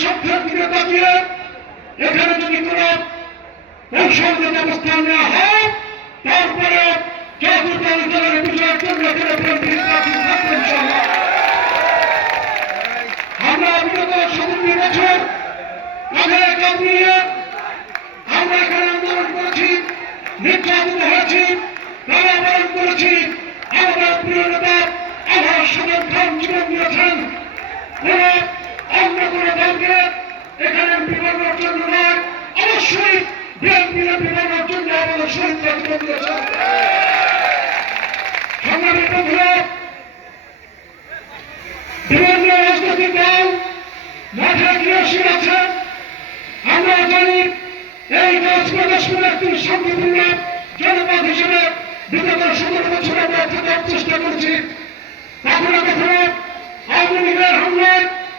স্বার্থের দিকে তাকিয়ে এখানে যদি কোনো কৌশলগত অবস্থান নেওয়া হয়, তারপরে থাকবে ইনশাআল্লাহ। আমরা বিগত সতেরো বছর কাজ নিয়ে আমরা এখানে আন্দোলন করেছি নির্যাতিত হয়েছি কারাবরণ করেছি আমাদের প্রিয় নেতা আবার সদর খান জীবন দিয়েছেন অন্য কোন দলকে এখানে বিভাগের জন্য নয় অবশ্যই বিএনপি বিভাগের জন্য আমাদের শহীদ জীবন দিয়েছেন সংগ্রামী বিভিন্ন রাজনৈতিক দল মাঠে ক্রিয়াশীল আছে। আমরা জানি এই দেশ প্রদেশের একটি শান্তিপূর্ণ জনপদ হিসেবে বিগত সতেরো বছর আমরা চেষ্টা করছি। কখনো কখনো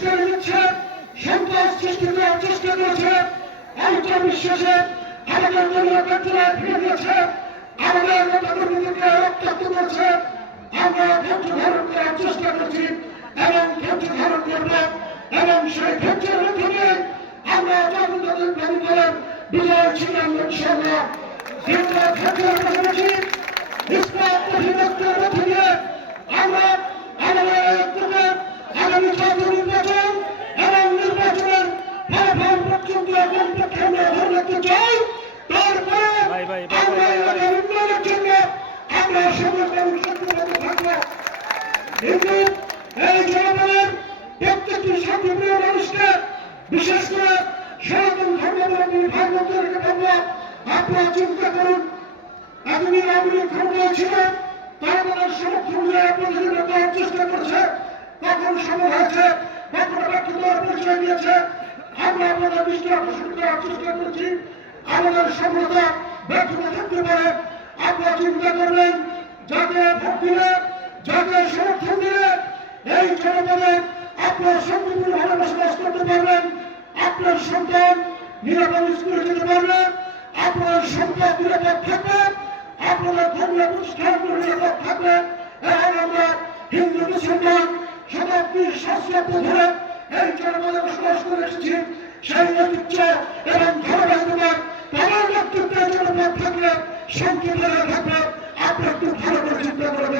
উস্কানি দিচ্ছে সন্ত্রাস সৃষ্টি করার চেষ্টা করছে অন্তর্বিশ্বাসে আমাদের জন্য কার্যালয় ফিরে দিয়েছে আমাদের নেতাকর্মীদেরকে রক্তাক্ত করছে। আমরা ধৈর্য ধারণ করার চেষ্টা করছি, এবং ধৈর্য ধারণ করব, এবং সেই ধৈর্যের মধ্যে দিয়ে আমরা তাদের দাবি করেন বিজয় ছিলাম ইনশাল্লাহ ধৈর্যের পাশাপাশি অধিদপ্তর মধ্যে দিয়ে আমরা আমাদের একযোগে আগামী জাতীয় নির্বাচন এবং নির্বাচনের ফলাফল পর্যন্ত কমপক্ষে আমরা ধরে রাখতে চাই তারপরে আমরা এলাকার উন্নয়নের জন্য আমরা সবাই মানুষ শক্তিবদ্ধ থাকব কিন্তু এই জনগণের প্রত্যেকটি শান্তিপ্রিয় মানুষকে বিশেষ করে সনাতন ধর্মাবলম্বী ভাই বোনদেরকে বলব আপনারা চিন্তা করুন আওয়ামী লীগ ক্ষমতায় ছিল তারা তাদের সমর্থন নিয়ে প্রতিযোগিতা করার চেষ্টা করছে কখন সময় হয়েছে কখনো ব্যক্তিগত পরিচয় দিয়েছে। আমরা আপনাদের দৃষ্টি আকর্ষণ করার চেষ্টা করছি। আমাদের সফলতা ব্যর্থতা থাকতে চিন্তা করবেন যাকে ভোট দিলে যাকে সমর্থন দিলে এই জনপদে আপনার শান্তিপূর্ণভাবে বসবাস করতে পারবেন, আপনার সন্তান নিরাপদ স্কুলে যেতে পারবে, আপনার সম্পদ নিরাপদ থাকবে, আপনাদের ধর্মীয় প্রতিষ্ঠানগুলো নিরাপদ থাকবে। এবং আমরা হিন্দু, মুসলমান শতাব্দী শাস্ত্রাব্দ ধরে এই জনপদে বসবাস করে এসেছি, সেই ঐতিহ্য এবং ধারাবাহিকতা তাদের নেতৃত্বে জনপদ থাকলে শান্তি বজায় থাকবে আপনি একটু ভালো করে